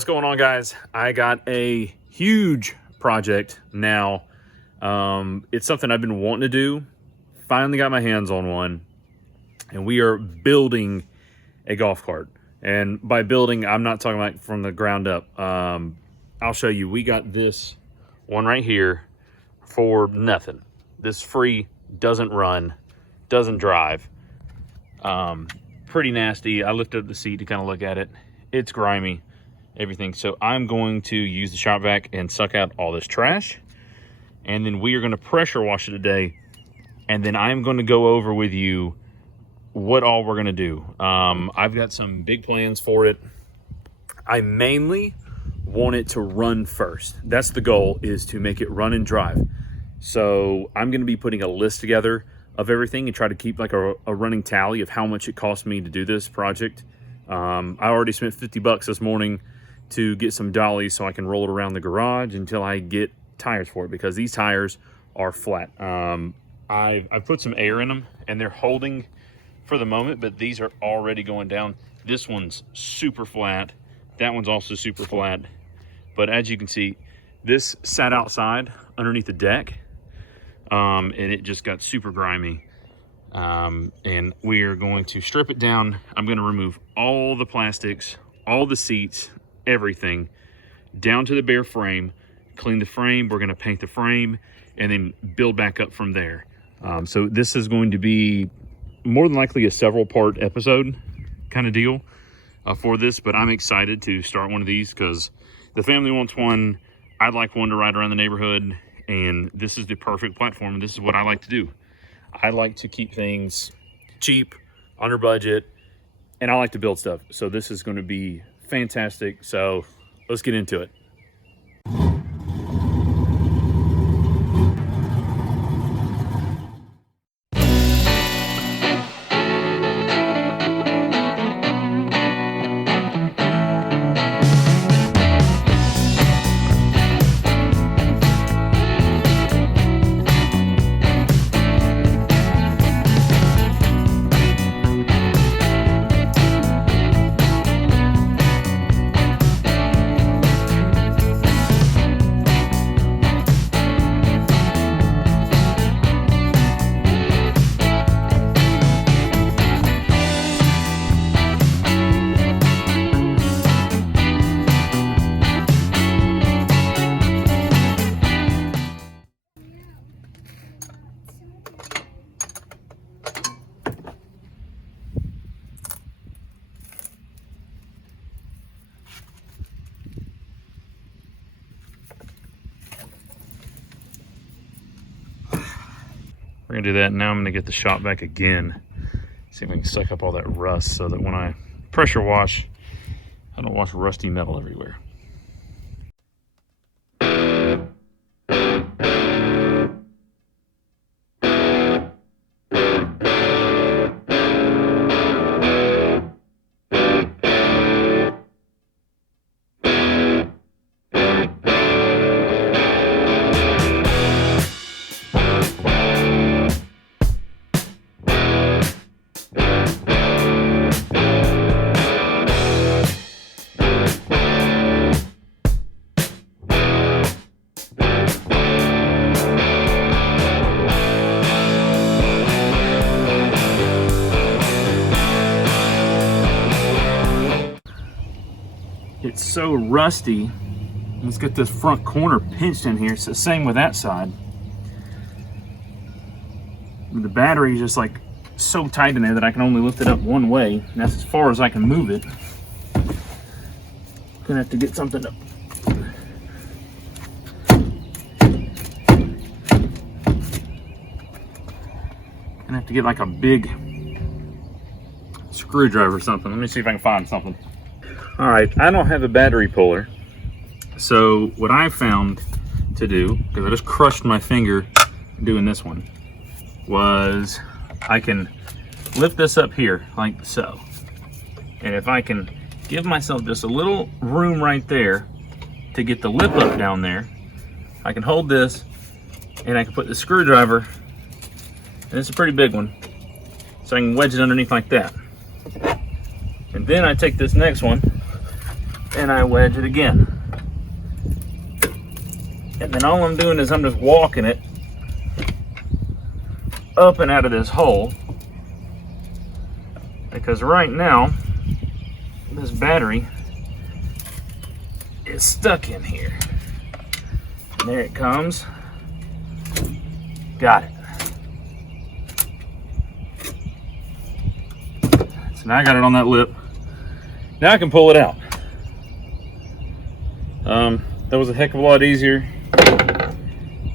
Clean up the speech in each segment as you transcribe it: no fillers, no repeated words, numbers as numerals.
What's going on, guys? I got a huge project now. It's something I've been wanting to do. Finally got my hands on one, and we are building a golf cart. And by building, I'm not talking like from the ground up. I'll show you. We got this one right here for nothing. This free, doesn't run, doesn't drive. Pretty nasty. I lifted up the seat to kind of look at it. It's grimy, everything. So I'm going to use the shop vac and suck out all this trash. And then we are going to pressure wash it today. And then I'm going to go over with you what all we're going to do. I've got some big plans for it. I mainly want it to run first. That's the goal, is to make it run and drive. So I'm going to be putting a list together of everything and try to keep like a running tally of how much it cost me to do this project. I already spent $50 this morning to get some dollies so I can roll it around the garage until I get tires for it, because these tires are flat. I've put some air in them and they're holding for the moment, but these are already going down. This one's super flat. That one's also super flat. But as you can see, this sat outside underneath the deck, and it just got super grimy. And we are going to strip it down. I'm going to remove all the plastics, all the seats, everything, down to the bare frame, clean the frame. We're going to paint the frame and then build back up from there. So this is going to be more than likely a several part episode kind of deal for this, but I'm excited to start one of these because the family wants one. I'd like one to ride around the neighborhood, and this is the perfect platform. And this is what I like to do. I like to keep things cheap, under budget, and I like to build stuff. So this is going to be fantastic. So let's get into it. We're gonna do that. Now I'm gonna get the shop vac again. See if I can suck up all that rust so that when I pressure wash, I don't wash rusty metal everywhere. It's so rusty. Let's get this front corner pinched in here. It's the same with that side. The battery is just like so tight in there that I can only lift it up one way. And that's as far as I can move it. Gonna have to get something to get like a big screwdriver or something. Let me see if I can find something. All right, I don't have a battery puller. So what I found to do, because I just crushed my finger doing this one, was I can lift this up here like so. And if I can give myself just a little room right there to get the lip up down there, I can hold this and I can put the screwdriver, and it's a pretty big one, so I can wedge it underneath like that. And then I take this next one and I wedge it again. And then all I'm doing is I'm just walking it up and out of this hole, because right now this battery is stuck in here. And there it comes. Got it. So now I got it on that lip. Now I can pull it out. That was a heck of a lot easier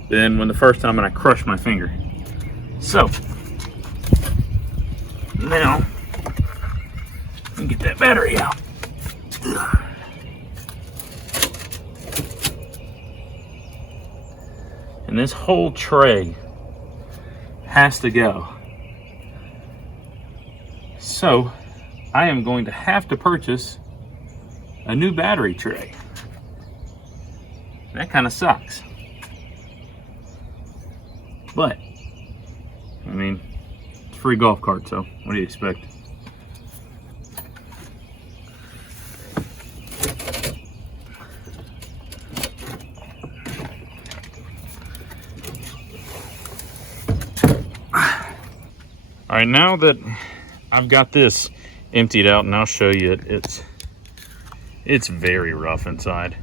than when the first time when I crushed my finger. So now let me get that battery out. And this whole tray has to go. So I am going to have to purchase a new battery tray. That kind of sucks. But, I mean, it's a free golf cart, so what do you expect? All right, now that I've got this emptied out, and I'll show you it, it's very rough inside.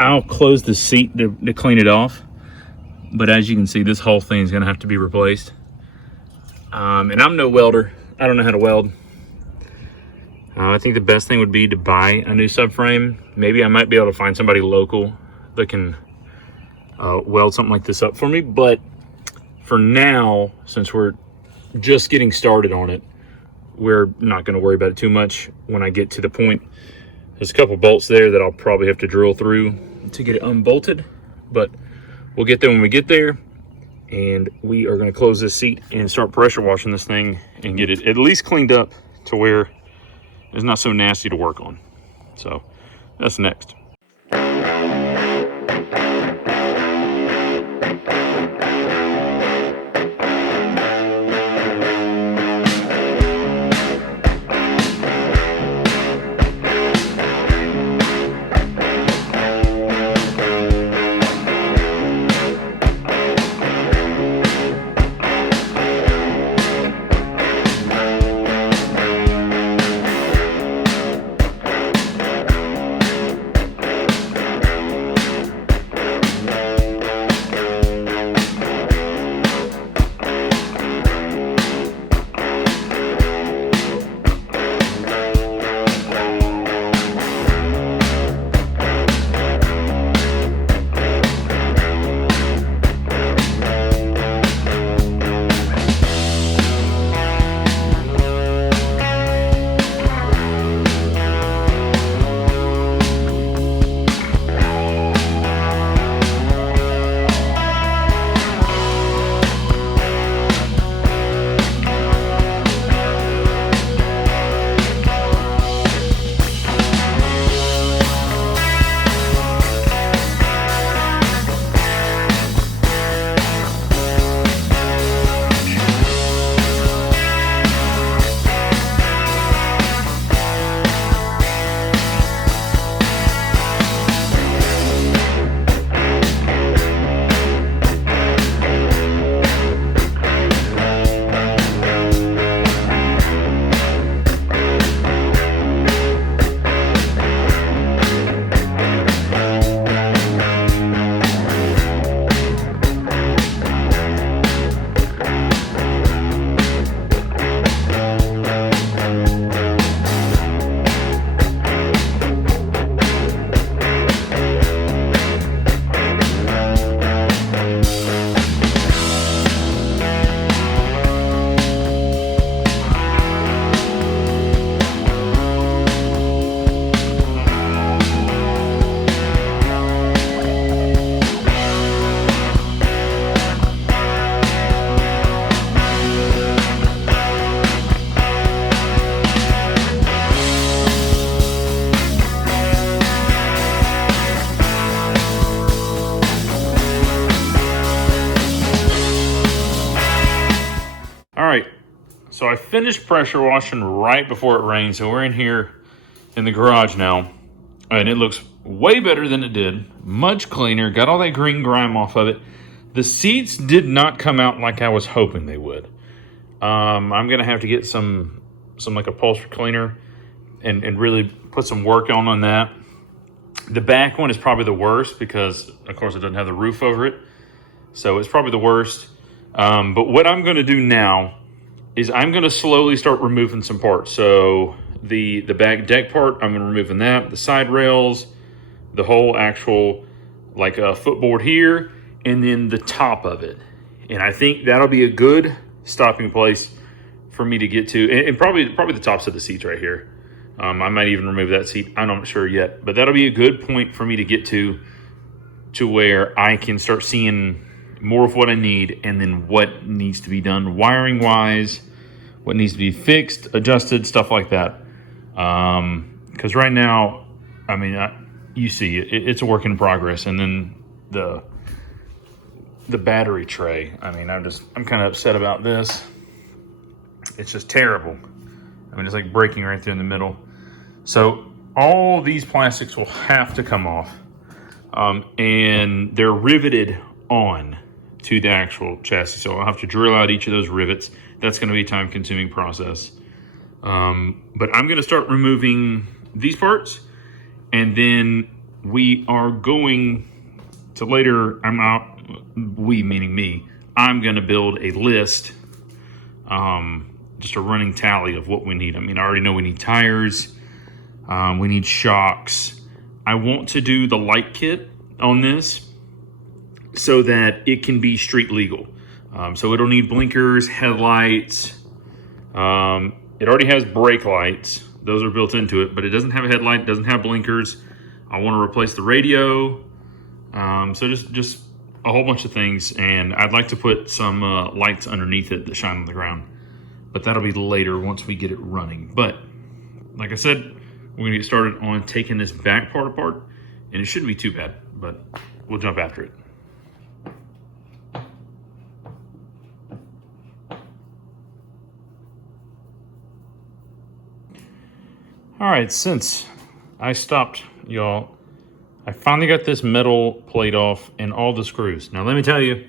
I'll close the seat to clean it off, but as you can see, this whole thing is going to have to be replaced. And I'm no welder. I don't know how to weld. I think the best thing would be to buy a new subframe. Maybe I might be able to find somebody local that can weld something like this up for me, but for now, since we're just getting started on it, we're not going to worry about it too much. When I get to the point, there's a couple bolts there that I'll probably have to drill through to get it unbolted, but we'll get there when we get there. And we are going to close this seat and start pressure washing this thing and get it at least cleaned up to where it's not so nasty to work on. So that's next. So I finished pressure washing right before it rained. So we're in here in the garage now, and it looks way better than it did. Much cleaner. Got all that green grime off of it. The seats did not come out like I was hoping they would. I'm gonna have to get some like upholstery cleaner and really put some work on that. The back one is probably the worst because, of course, it doesn't have the roof over it. So it's probably the worst. But what I'm going to do now is I'm going to slowly start removing some parts. So the back deck part, I'm going to removing that. The side rails, the whole actual like footboard here, and then the top of it. And I think that'll be a good stopping place for me to get to. And probably the tops of the seats right here. I might even remove that seat. I'm not sure yet. But that'll be a good point for me to get to where I can start seeing more of what I need and then what needs to be done wiring wise, what needs to be fixed, adjusted, stuff like that. Because right now, I mean, you see it's a work in progress. And then the battery tray, I mean, I'm kind of upset about this. It's just terrible. I mean, it's like breaking right there in the middle. So all these plastics will have to come off. And they're riveted on to the actual chassis. So I'll have to drill out each of those rivets. That's going to be a time-consuming process. But I'm going to start removing these parts. And then we are going to later, we meaning me, I'm going to build a list, just a running tally of what we need. I mean, I already know we need tires. We need shocks. I want to do the light kit on this so that it can be street legal. So it'll need blinkers, headlights. It already has brake lights. Those are built into it, but it doesn't have a headlight, doesn't have blinkers. I want to replace the radio. So just a whole bunch of things. And I'd like to put some lights underneath it that shine on the ground. But that'll be later once we get it running. But like I said, we're gonna get started on taking this back part apart, and it shouldn't be too bad, but we'll jump after it. All right, since I stopped, y'all, I finally got this metal plate off and all the screws. Now let me tell you,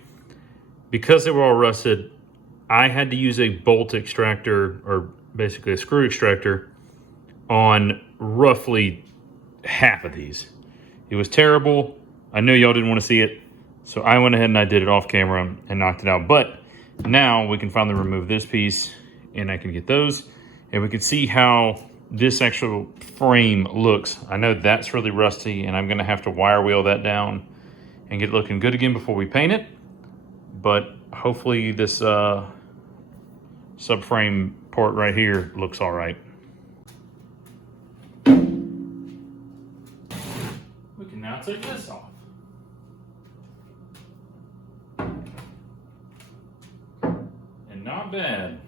because they were all rusted, I had to use a bolt extractor, or basically a screw extractor, on roughly half of these. It was terrible. I know y'all didn't want to see it, so I went ahead and I did it off camera and knocked it out. But now we can finally remove this piece, and I can get those, and we can see how this actual frame looks. I know that's really rusty, and I'm going to have to wire wheel that down and get it looking good again before we paint it. But hopefully this subframe part right here looks all right. We can now take this off. And not bad.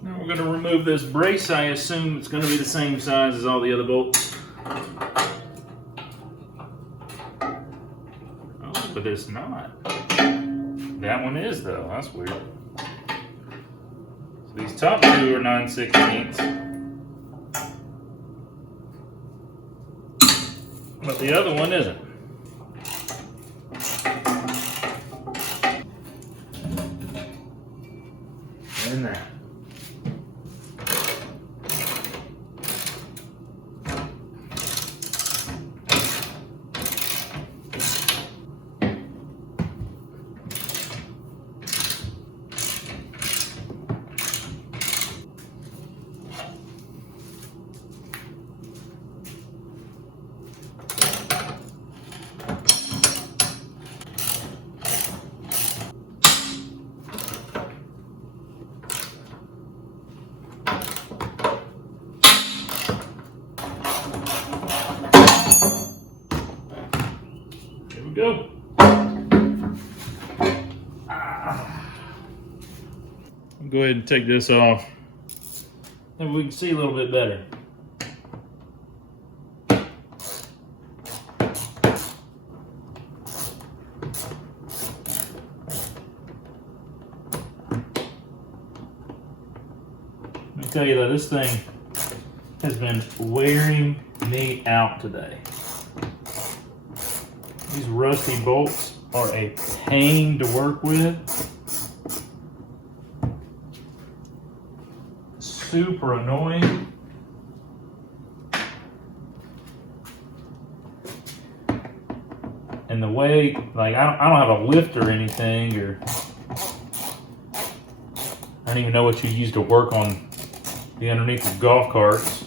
Now we're going to remove this brace. I assume it's going to be the same size as all the other bolts. Oh, but it's not. That one is though. That's weird. So these top two are 9/16, but the other one isn't. And that. go. I'll go ahead and take this off. Maybe we can see a little bit better. Let me tell you that this thing has been wearing me out today. These rusty bolts are a pain to work with. Super annoying. And the way, like, I don't have a lift or anything, or I don't even know what you use to work on the underneath of golf carts.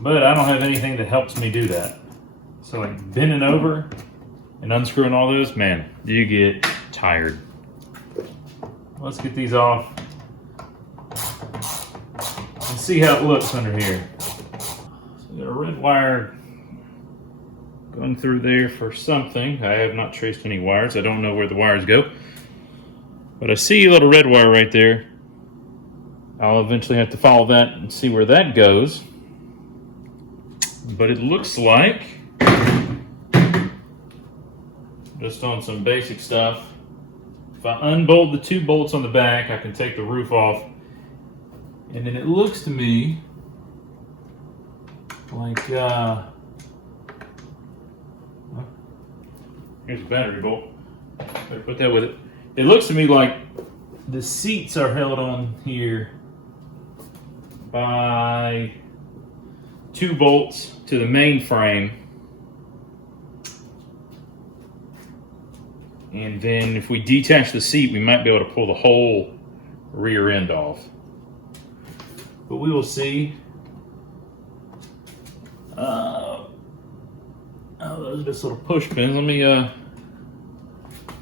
But I don't have anything that helps me do that. So like bending over and unscrewing all those, man, you get tired. Let's get these off and see how it looks under here. So we got a red wire going through there for something. I have not traced any wires. I don't know where the wires go, but I see a little red wire right there. I'll eventually have to follow that and see where that goes. But it looks like, just on some basic stuff, if I unbolt the 2 bolts on the back, I can take the roof off. And then it looks to me like, here's a battery bolt. Better put that with it. It looks to me like the seats are held on here by 2 bolts to the main frame. And then if we detach the seat, we might be able to pull the whole rear end off. But we will see. Oh, those are just little push pins. Let me,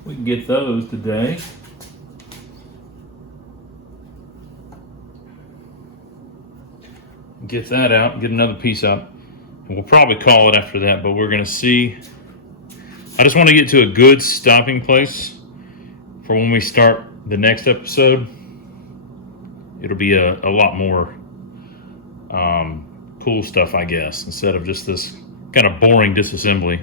we can get those today. Get that out, get another piece out. And we'll probably call it after that, but we're gonna see. I just want to get to a good stopping place for when we start the next episode. It'll be a lot more cool stuff, I guess, instead of just this kind of boring disassembly.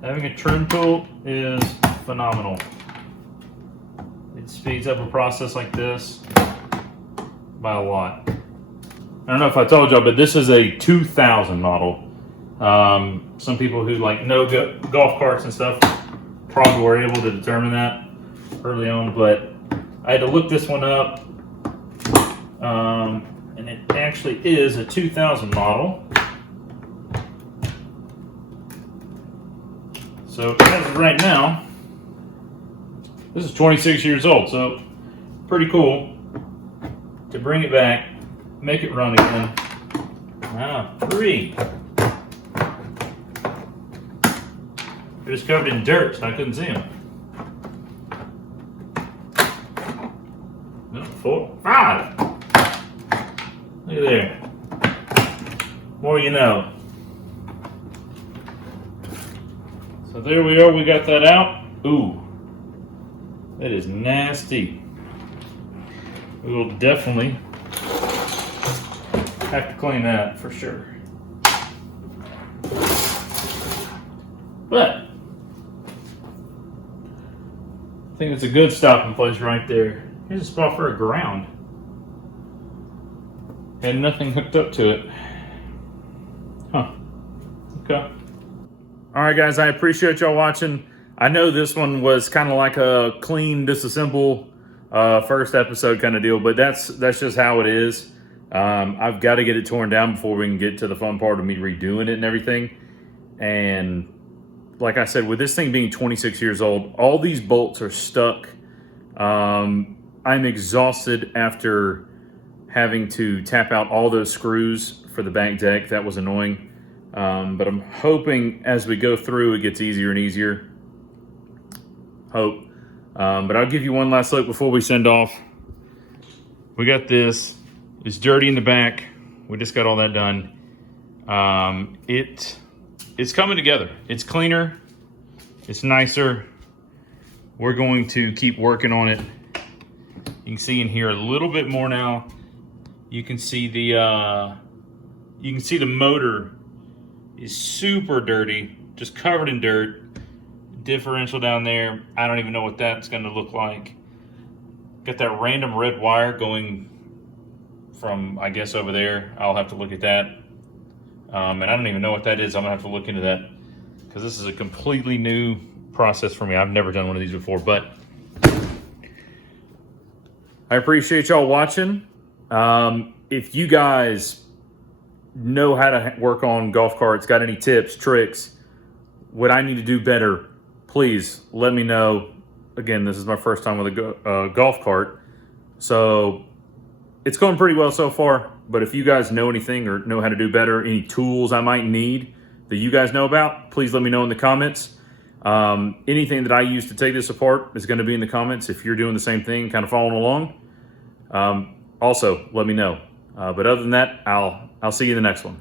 Having a trim tool is phenomenal. It speeds up a process like this by a lot. I don't know if I told y'all, but this is a 2000 model. Some people who like know golf carts and stuff probably were able to determine that early on, but I had to look this one up. And it actually is a 2000 model. So as of right now, this is 26 years old, so pretty cool to bring it back, make it run again. Wow, 3. It was covered in dirt, so I couldn't see them. 4, 5. Look at there. More you know. So there we are, we got that out. Ooh, that is nasty. We will definitely have to clean that for sure. But I think it's a good stopping place right there. Here's a spot for a ground. And nothing hooked up to it. Huh. Okay. Alright guys, I appreciate y'all watching. I know this one was kind of like a clean disassemble first episode kind of deal, but that's just how it is. I've got to get it torn down before we can get to the fun part of me redoing it and everything. And like I said, with this thing being 26 years old, all these bolts are stuck. I'm exhausted after having to tap out all those screws for the back deck. That was annoying. But I'm hoping as we go through, it gets easier and easier. Hope. But I'll give you one last look before we send off. We got this. It's dirty in the back. We just got all that done. It's coming together. It's cleaner. It's nicer. We're going to keep working on it. You can see in here a little bit more now. You can see the motor is super dirty, just covered in dirt. Differential down there, I don't even know what that's going to look like. Got that random red wire going from, I guess, over there. I'll have to look at that. And I don't even know what that is. I'm gonna have to look into that because this is a completely new process for me. I've never done one of these before, but I appreciate y'all watching. If you guys know how to work on golf carts, got any tips, tricks, what I need to do better, please let me know. Again, this is my first time with a golf cart, so it's going pretty well so far. But if you guys know anything or know how to do better, any tools I might need that you guys know about, please let me know in the comments. Anything that I use to take this apart is going to be in the comments if you're doing the same thing, kind of following along. Also, let me know. But other than that, I'll see you in the next one.